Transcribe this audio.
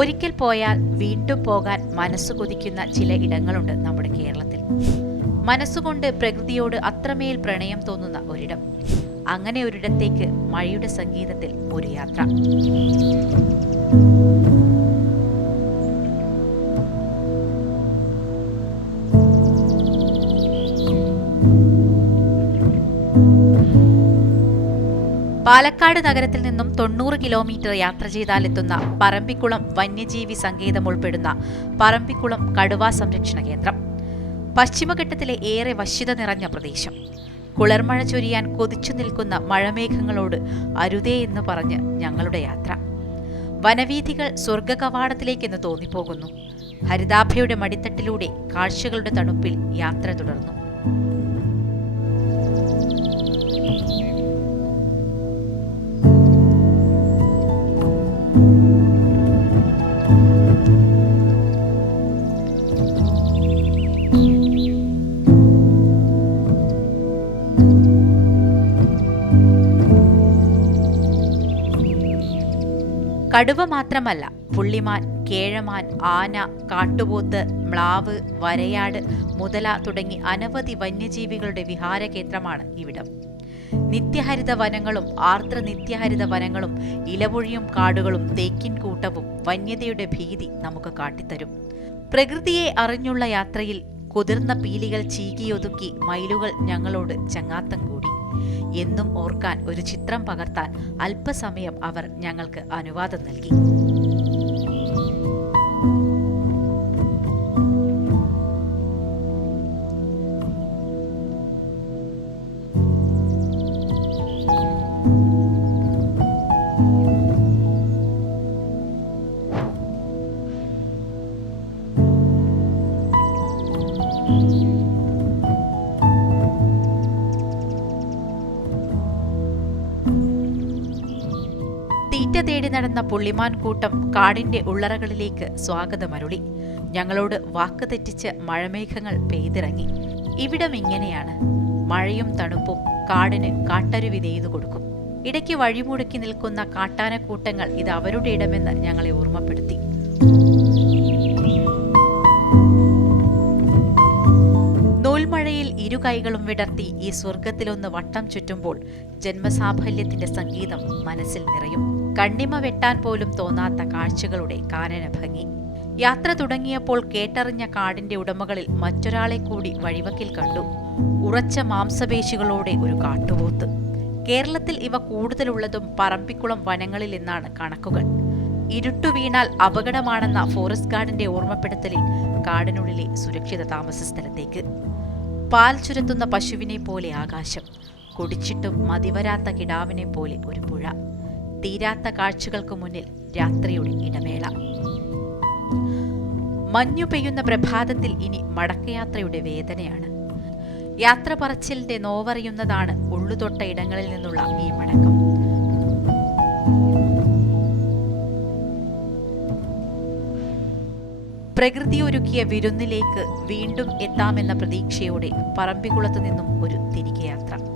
ഒരിക്കൽ പോയാൽ വീണ്ടും പോകാൻ മനസ്സു കൊതിക്കുന്ന ചില ഇടങ്ങളുണ്ട് നമ്മുടെ കേരളത്തിൽ. മനസ്സുകൊണ്ട് പ്രകൃതിയോട് അത്രമേൽ പ്രണയം തോന്നുന്ന ഒരിടം. അങ്ങനെ ഒരിടത്തേക്ക് മഴയുടെ സംഗീതത്തിൽ ഒരു യാത്ര. പാലക്കാട് നഗരത്തിൽ നിന്നും 90 കിലോമീറ്റർ യാത്ര ചെയ്താലെത്തുന്ന പറമ്പിക്കുളം വന്യജീവി സങ്കേതം ഉൾപ്പെടുന്ന പറമ്പിക്കുളം കടുവാ സംരക്ഷണ കേന്ദ്രം. പശ്ചിമഘട്ടത്തിലെ ഏറെ വശ്യത നിറഞ്ഞ പ്രദേശം. കുളിർമഴ ചൊരിയാൻ കൊതിച്ചു നിൽക്കുന്ന മഴമേഘങ്ങളോട് അരുതേ എന്ന് പറഞ്ഞ് ഞങ്ങളുടെ യാത്ര. വനവീഥികൾ സ്വർഗകവാടത്തിലേക്കെന്ന് തോന്നിപ്പോകുന്നു. ഹരിതാഭയുടെ മടിത്തട്ടിലൂടെ കാഴ്ചകളുടെ തണുപ്പിൽ യാത്ര തുടർന്നു. കടുവ മാത്രമല്ല, പുള്ളിമാൻ, കേഴമാൻ, ആന, കാട്ടുപോത്ത്, മ്ലാവ്, വരയാട്, മുതല തുടങ്ങി അനവധി വന്യജീവികളുടെ വിഹാര കേന്ദ്രമാണ് ഇവിടം. നിത്യഹരിത വനങ്ങളും ആർദ്ര നിത്യഹരിത വനങ്ങളും ഇലപൊഴിയും കാടുകളും തേക്കിൻ കൂട്ടവും വന്യതയുടെ ഭീതി നമുക്ക് കാട്ടിത്തരും. പ്രകൃതിയെ അറിഞ്ഞുള്ള യാത്രയിൽ കുതിർന്ന പീലികൾ ചീകിയൊതുക്കി മയിലുകൾ ഞങ്ങളോട് ചങ്ങാത്തം കൂടി. എന്നും ഓർക്കാൻ ഒരു ചിത്രം പകർത്താൻ അല്പസമയം അവർ ഞങ്ങൾക്ക് അനുവാദം നൽകി. തീറ്റ തേടി നടന്ന പുള്ളിമാൻ കൂട്ടം കാടിന്റെ ഉള്ളറകളിലേക്ക് സ്വാഗതമരുളി. ഞങ്ങളോട് വാക്ക് തെറ്റിച്ച് മഴമേഘങ്ങൾ പെയ്തിറങ്ങി. ഇവിടം ഇങ്ങനെയാണ്. മഴയും തണുപ്പും കാടിന് കാട്ടരുവി നെയ്തു കൊടുക്കും. ഇടയ്ക്ക് വഴിമുടക്കി നിൽക്കുന്ന കാട്ടാനക്കൂട്ടങ്ങൾ ഇത് അവരുടെ ഇടമെന്ന് ഞങ്ങളെ ഓർമ്മപ്പെടുത്തി. നൂൽമഴയിൽ ഇരു കൈകളും വിടർത്തി ഈ സ്വർഗത്തിലൊന്ന് വട്ടം ചുറ്റുമ്പോൾ ജന്മസാഫല്യത്തിന്റെ സംഗീതം മനസ്സിൽ നിറയും. കണ്ണിമ വെട്ടാൻ പോലും തോന്നാത്ത കാഴ്ചകളുടെ കാനന ഭംഗി. യാത്ര തുടങ്ങിയപ്പോൾ കേട്ടറിഞ്ഞ കാടിന്റെ ഉടമകളിൽ മറ്റൊരാളെ കൂടി വഴിവക്കിൽ കണ്ടു. ഉറച്ച മാംസപേശികളോടെ ഒരു കാട്ടുപോത്ത്. കേരളത്തിൽ ഇവ കൂടുതലുള്ളതും പറമ്പിക്കുളം വനങ്ങളിൽ എന്നാണ് കണക്കുകൾ. ഇരുട്ടു വീണാൽ അപകടമാണെന്ന ഫോറസ്റ്റ് ഗാർഡിന്റെ ഓർമ്മപ്പെടുത്തലിൽ കാടിനുള്ളിലെ സുരക്ഷിത താമസ സ്ഥലത്തേക്ക്. പാൽ ചുരത്തുന്ന പശുവിനെ പോലെ ആകാശം, കുടിച്ചിട്ടും മതിവരാത്ത കിടാവിനെ പോലെ ഒരു പുഴ. തീരാത്ത കാഴ്ചകൾക്ക് മുന്നിൽ രാത്രിയുടെ ഇടവേള. മഞ്ഞു പെയ്യുന്ന പ്രഭാതത്തിൽ ഇനി മടക്കയാത്രയുടെ വേദനയാണ്. യാത്ര പറച്ചിലിന്റെ നോവറിയുന്നതാണ് ഉള്ളുതൊട്ട ഇടങ്ങളിൽ നിന്നുള്ള ഈ മടക്കം. പ്രകൃതി ഒരുക്കിയ വിരുന്നിലേക്ക് വീണ്ടും എത്താമെന്ന പ്രതീക്ഷയോടെ പറമ്പിക്കുളത്തു നിന്നും ഒരു തിരികെ യാത്ര.